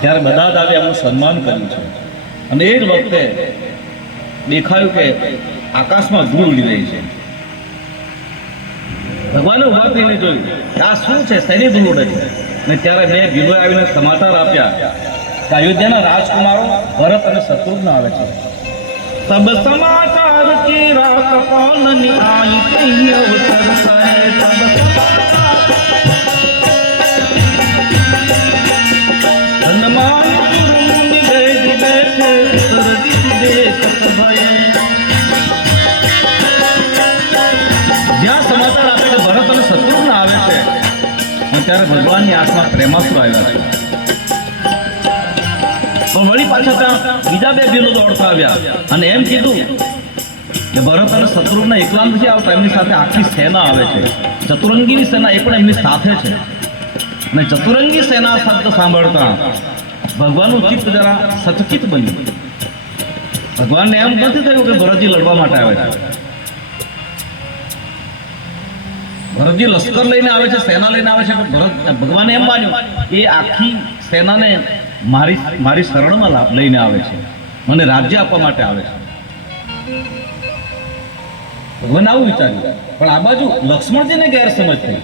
ત્યારે બધા જ આવે એમનું સન્માન કર્યું છે. અને એ જ વખતે દેખાયું કે આકાશમાં ધૂળ ઉડી રહી છે. ભગવાને ઉભા થઈને જોયું કે આ શું છે, શેની ધૂળ ઉડે છે. અને ત્યારે મેં વિનોય આવીને સમાચાર આપ્યા કે અયોધ્યાના રાજકુમારો ભરત અને શત્રુઘ્ન આવે છે. सब समाचार की रात कौन आई कहीं अवसर सारे सब हनुमान मुनि बैठ बैठे सरदी देखत भये. જ્યાં સમાચાર આપે કે ભરત અને શત્રુઘ્ન આવે છે ત્યારે ભગવાનની આંખમાં પ્રેમાસુર આવ્યા છે. પણ વળી પાછા ત્યાં બીજા બે વીરો દોડતા આવ્યા અને એમ કીધું કે ભરત અને શત્રુઘ્ન એકલા નથી આવતા, એમની સાથે આખી સેના આવે છે. ચતુરંગીની સેના એ પણ એમની સાથે છે. અને ચતુરંગી સેના શબ્દ સાંભળતા ભગવાનનું ચિત્ત જરા સચકિત બન્યું. ભગવાનને એમ નથી થયું કે ભરતજી લડવા માટે આવે છે. ભરતજી લશ્કર લઈને આવે છે, સેના લઈને આવે છે. ભગવાને એમ માન્યું કે આખી સેનાને મારી શરણમાં લઈને આવે છે, મને રાજ્ય આપવા માટે આવે છે. ભગવાન આવું વિચાર્યું. પણ આ બાજુ લક્ષ્મણજીને ગેરસમજ થઈ.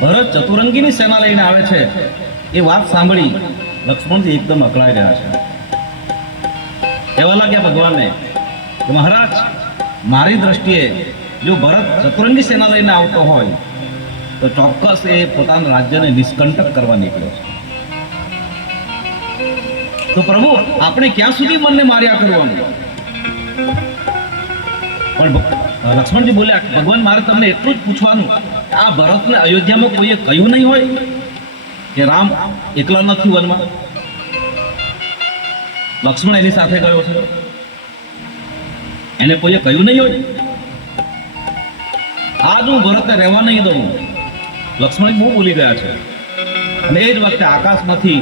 ભરત ચતુરંગીની સેના લઈને આવે છે એ વાત સાંભળી લક્ષ્મણજી એકદમ અકળાઈ રહ્યા છે. એવા લાગ્યા ભગવાનને કે મહારાજ, મારી દ્રષ્ટિએ જો ભરત ચતુરંગી સેના લઈને આવતો હોય તો ચોક્કસ એ પોતાના રાજ્યને નિષ્કંટક કરવા નીકળ્યો છે. તો પ્રભુ, આપણે ક્યાં સુધી મનને માર્યા કરવાનું? પણ લક્ષ્મણજી બોલ્યા, ભગવાન, મારે તમને એટલું જ પૂછવાનું, આ ભરતને અયોધ્યામાં કોઈએ કહ્યું નહીં હોય કે રામ એકલા નથી વનમાં? લક્ષ્મણ એની સાથે ગયો છે, એને કોઈએ કહ્યું નહીં હોય? આજ હું ભરતને રહેવા નહીં દઉં. લક્ષ્મણ બહુ બોલી ગયા છે. અને એ જ વખતે આકાશમાંથી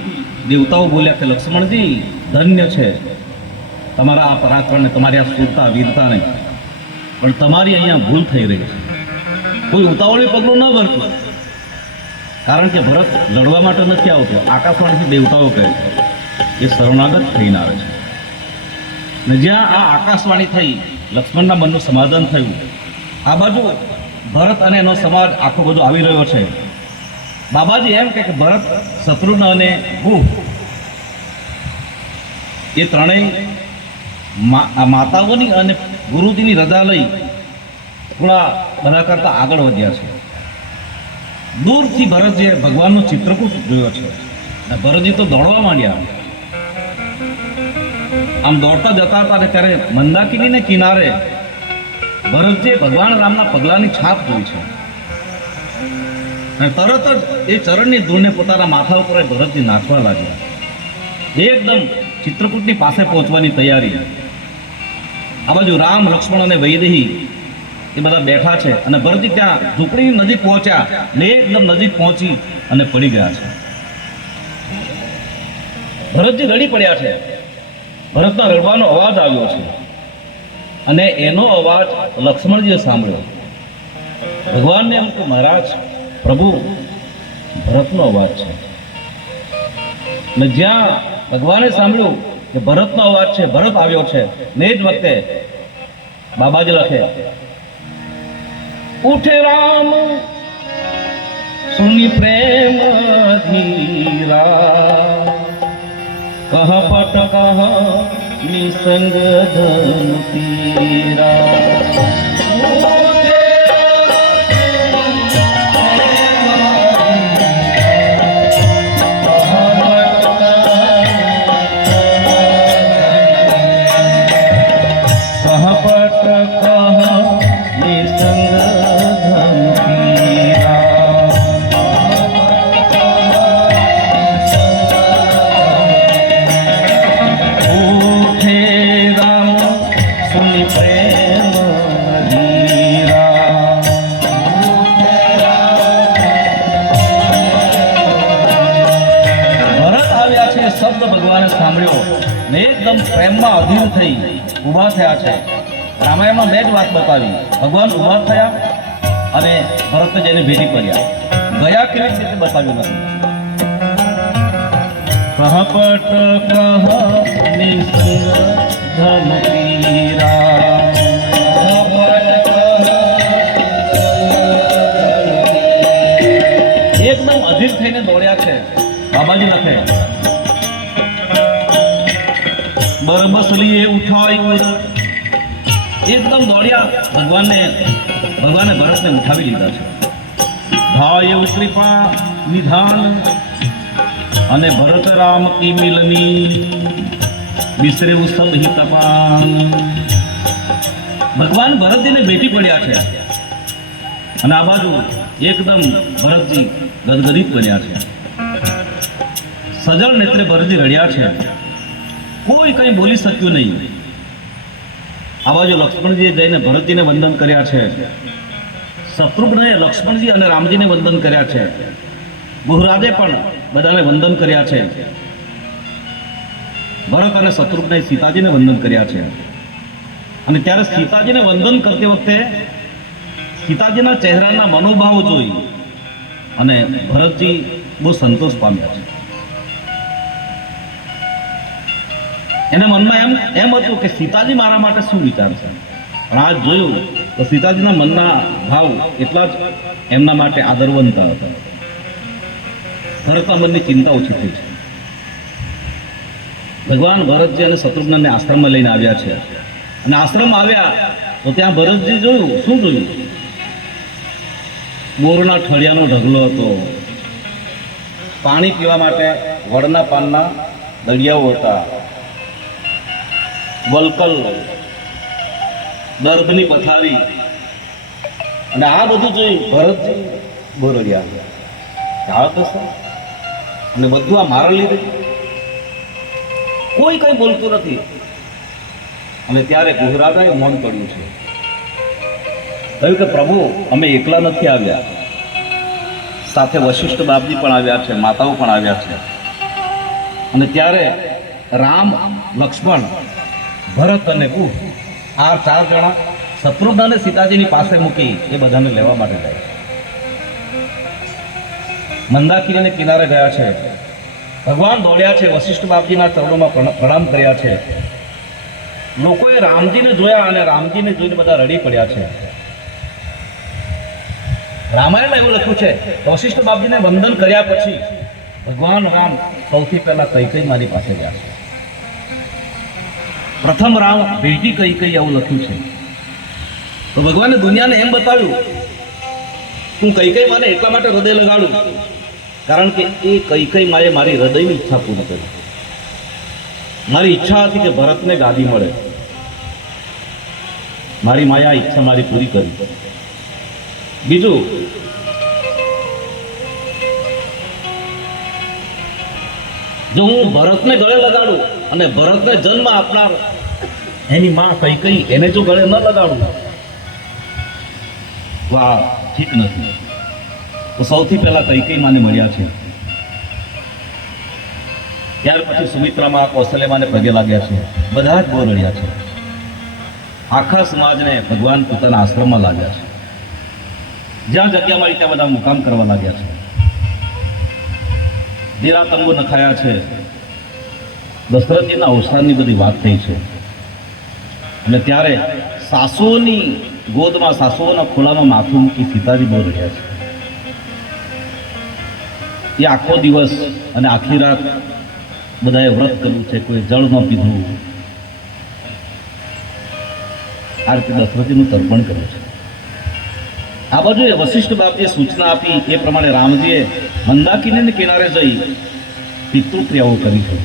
દેવતાઓ બોલ્યા કે લક્ષ્મણજી, ધન્ય છે તમારા આ પરાક્રમને, તમારી આ સુરતા વીરતાને, પણ તમારી અહીંયા ભૂલ થઈ રહી છે. કોઈ ઉતાવળી પગલું ન ભરતું, કારણ કે ભરત લડવા માટે નથી આવતો. આકાશવાણીથી દેવતાઓ કહે છે એ શરણાગત થઈને આવે છે. ને જ્યાં આ આકાશવાણી થઈ, લક્ષ્મણના મનનું સમાધાન થયું. આ બાજુ ભરત અને એનો સમાજ આખો બધો આવી રહ્યો છે. બાબાજી એમ કે ભરત, શત્રુઘ્ન અને ગુહ એ ત્રણેય માતાઓની અને ગુરુજીની રજા લઈ થોડા બધા કરતા આગળ વધ્યા છે. દૂરથી ભરતજીએ ભગવાનનું ચિત્રકૂટ જોયો છે. ભરતજી તો દોડવા માંડ્યા. આમ દોડતા જતા હતા ત્યારે મંદાકિનીને કિનારે ભરતજીએ ભગવાન રામના પગલાની છાપ જોઈ છે. અને તરત જ એ ચરણની ધૂળને પોતાના માથા ઉપર ભરતજી નાચવા લાગ્યા. એકદમ ચિત્રકૂટની પાસે પહોંચવાની તૈયારી. આ બાજુ રામ, લક્ષ્મણ અને વૈદેહી એ બધા બેઠા છે. અને ભરતજી ત્યાં ઝૂંપડીની નજીક પહોંચ્યા ને એકદમ નજીક પહોંચી અને પડી ગયા છે. ભરતજી રડી પડ્યા છે. ભરતના રડવાનો અવાજ આવ્યો છે અને એનો અવાજ લક્ષ્મણજીએ સાંભળ્યો. ભગવાનને એમ કે મહારાજ, પ્રભુ, ભરતનો અવાજ છે. ને જ્યાં ભગવાને સાંભળ્યું કે ભરતનો અવાજ છે, ભરત આવ્યો છે, ને જ વખતે બાબાજી લખે, ઉઠે રામ સુની પ્રેમ ધીરા, કહ પટ કહ નિસંગ ધન પીરા. પ્રેમમાં અધીન થઈ ઊભા થયા છે. રામાયણમાં મેં જ વાત બતાવી. ભગવાન ઊભા થયા અને ભરતને જઈને ભેટી પડ્યા. ગયા કેવી રીતે બતાવ્યું નથી. કહપટ કહ નિસંગ ધન પીરા એકદમ અધીર થઈને દોડ્યા છે. બાબાજી લખે બરબસલીએ ઉઠાવ્યું, એકદમ દોડ્યા ભગવાને ભરતને ઉઠાવી લીધા છે. ભાઈ કૃપા નિધાન અને ભરત રામ કી મિલની વિસરે સબ હિ તપાન. ભગવાન ભરતજીને ભેટી પડ્યા છે અને આ બાજુ એકદમ ભરતજી ગદગદિત બન્યા છે. સજળ નેત્રે ભરતજી રડ્યા છે. કોઈ કંઈ બોલી શક્યું નહીં. આ બાજુ લક્ષ્મણજીએ જઈને ભરતજીને વંદન કર્યા છે. શત્રુઘ્નએ લક્ષ્મણજી અને રામજીને વંદન કર્યા છે. બહુરાજે પણ બધાને વંદન કર્યા છે. ભરત અને શત્રુઘ્નએ સીતાજીને વંદન કર્યા છે. અને ત્યારે સીતાજીને વંદન કરતી વખતે સીતાજીના ચહેરાના મનોભાવ જોઈ અને ભરતજી બહુ સંતોષ પામ્યા છે. એના મનમાં એમ હતું કે સીતાજી મારા માટે શું વિચારશે. પણ આજ જોયું તો સીતાજીના મનના ભાવ એટલા જ એમના માટે આદરવંત હતા. ભરતના મનની ચિંતા ઓછી થઈ છે. ભગવાન ભરતજી અને શત્રુઘ્નને આશ્રમમાં લઈને આવ્યા છે. અને આશ્રમ આવ્યા તો ત્યાં ભરતજી જોયું, શું જોયું? બોરના ઠળિયાનો ઢગલો હતો. પાણી પીવા માટે વડના પાનના દળિયાઓ હતા. વલકલ, દર્ભની પથારી, અને આ બધું જોઈ ભરતજી બોરડ્યા. અને બધું આ મારા લીધે. કોઈ કઈ બોલતું નથી. અને ત્યારે ગુજરાજાએ મૌન કર્યું છે. કહ્યું કે પ્રભુ, અમે એકલા નથી આવ્યા, સાથે વશિષ્ઠ બાપજી પણ આવ્યા છે, માતાઓ પણ આવ્યા છે. અને ત્યારે રામ, લક્ષ્મણ, ભરત અને કુહ આ 4 જણા શત્રુઘ્ન અને સીતાજીની પાસે મૂકી એ બધાને લેવા માટે ગયા છે. મંદાકિનીને કિનારે ગયા છે. ભગવાન દોડ્યા છે. વશિષ્ઠ બાપજીના ચરણોમાં પ્રણામ કર્યા છે. લોકોએ રામજીને જોયા અને રામજીને જોઈને બધા રડી પડ્યા છે. રામાયણમાં એવું લખ્યું છે વશિષ્ઠ બાપજીને વંદન કર્યા પછી ભગવાન રામ સૌથી પહેલા કૈકેયી માની પાસે ગયા છે. પ્રથમ રામ ભેટી કૈકેયી એવું લખ્યું છે. તો ભગવાને દુનિયાને એમ બતાવ્યું, હું કૈકેયી માને એટલા માટે હૃદય લગાડું કારણ કે એ કૈકેયી માએ મારી હૃદયની ઈચ્છા પૂર્ણ કરી. મારી ઈચ્છા હતી કે ભરતને ગાદી મળે. મારી માયા ઈચ્છા મારી પૂરી કરી. બીજું, જો હું ભરતને ગળે લગાડું અને ભરતને જન્મ આપનાર એની માં કૈકેયી એને જો ગળે ન લગાડું તો આ ઠીક નથી. તો સૌથી પહેલા કૈકેયી માને મળ્યા છે. ત્યાર પછી સુમિત્રામાં, કૌશલ્યમાને પગે લાગ્યા છે. બધા જ બોરડ્યા છે. આખા સમાજને ભગવાન પોતાના આશ્રમમાં લાગ્યા છે. જ્યાં જગ્યા મળી ત્યાં બધા મુકામ કરવા લાગ્યા છે. દેરા તંબુ નખાયા છે. દશરથજીના અવસાનની બધી વાત થઈ છે. અને ત્યારે સાસુઓની ગોદમાં, સાસુઓના ખોળામાં માથું મૂકી સીતાજી બોલ રહ્યા છે. એ આખો દિવસ અને આખી રાત બધાએ વ્રત કર્યું છે. કોઈ જળ ન પીધું. આ રીતે દશરથજીનું તર્પણ કર્યું છે. આ બાજુ વશિષ્ઠ બાપજીએ સૂચના આપી એ પ્રમાણે રામજીએ મંદાકિનીને કિનારે જઈ પિતૃક્રિયાઓ કરી છે.